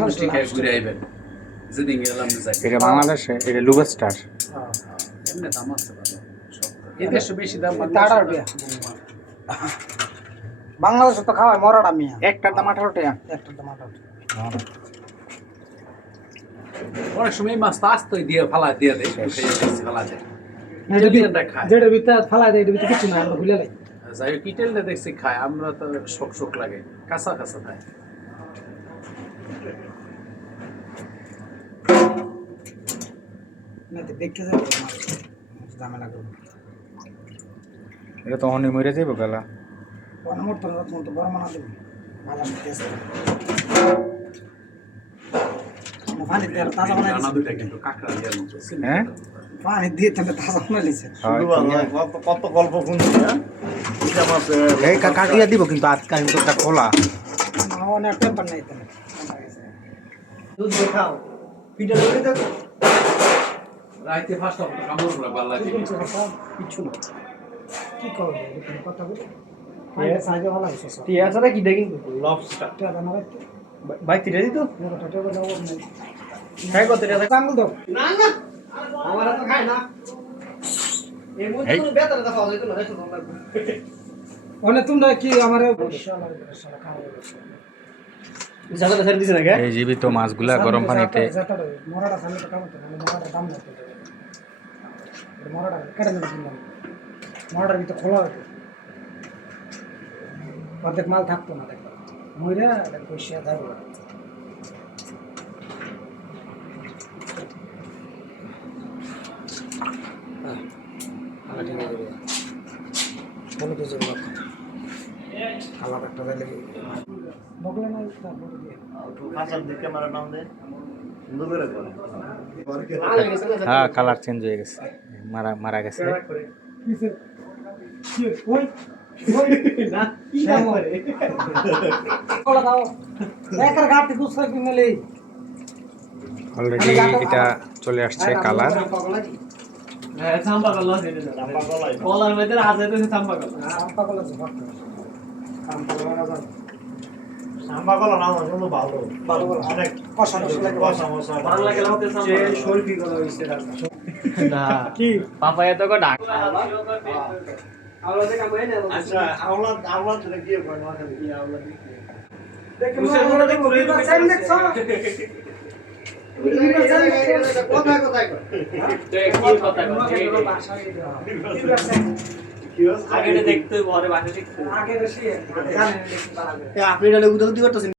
মিষ্টি খেয়ে ঘুরে আইবেন যেদিন গেলাম এটা বাংলাদেশে এটা লুবেস্টার এমনি দাম আছে ভালো এদেশে বেশি দাম বাংলাদেশে তো খাওয়ায় মরাটা মিয়া একটার দাম 18 টাকা একটা টমাটো অনেক সময় মাছ তো আস্তই দিয়ে ফালা দিয়ে দেয় ফালা দেয় যেটা ভিতরে ফালা দেয় এটা ভিতরে কিছু না আমরা ভুলে লাই যাই হোক কিটেলটা দেখছি খায় আমরা তো শোক শোক লাগে কাঁচা কাঁচা খায় না তো দেখতে যাবে ঝামেলা করবো এটা তো অনেক মরে যাবে বেলা অনমর তো রাত মতো বড় মানা দেবে ভালো টেস্ট পানি দিয়ে তাজা বানাই রান্না দুইটা কিন্তু কাঁকড়া দেওয়ার মতো হ্যাঁ পানি দিয়ে তাহলে তাজা বানাই লিছে কত গল্প শুনছি হ্যাঁ এই কাটিয়া দিব কিন্তু আজকাল কিন্তু একটা খোলা অনেক টেম্পার নাই তাহলে দুধ খাও পিঠা লড়ি দেখো রাইতে ফার্স্ট অফ কামড় করে ভালো লাগে কিছু না কি করবে এরকম কথা বলে পানিটা সাইজে ভালো আছে সব টিয়া ছাড়া কি দেখি লবস্টার এটা জানা রাখতে ভাই তিরে দিত মোটা টেবল দাও নাই খাই কত টাকা আঙ্গুল দাও না না আমার তো খাই না এই মুই তো বেতন দাও যাইতো না দেখো তোমরা ওনে তোমরা কি আমারে ইনশাআল্লাহ সারা খাওয়া জায়গাটা ছেড়ে দিছ না কে এই জীবিত মাছগুলা গরম পানিতে মরাটা সামনে তো কামতে না মরাটা দাম না মরাটা কেটে নিয়ে দিলাম মরাটার ভিতরে খোলা হতো অর্ধেক মাল থাকতো না দেখো মইরা পয়সা যাবে বলো তো যে কালা একটা দিলে বগলে না তারপরে দিয়ে ফাসার দিকে ক্যামেরা নাম দে সুন্দর করে করে হ্যাঁ কালার চেঞ্জ হয়ে গেছে মারা মারা গেছে কিসে কি ওই না কোলা দাও একার গাতে দুসরা কি মেলে অলরেডি এটা চলে আসছে কালার হ্যাঁ সাম্বা কলা দিলে সাম্বা কলা কলার মধ্যে আছে তো সাম্বা কলা আমপা কোলা জবাব আমপা কোলা না সাম্বা কলা নাম শুনো ভালো ভালো অনেক কষা কষা মশা বাংলা গেলে হতে সাম্বা যে শরফি কলা হইছে না কি পাপায়া তো ডাক আওলা দেখা মানে আচ্ছা আওলা থেকে কি করে না কি আওলা দেখি মুসলমান দেখো রিভার সাইড দেখছো কোথায় কোথায় আগে দেখতে ঘরে বাসা শিখতে আগে বেশি জানেন আপনি এটা উদ্যোগ করতেছেন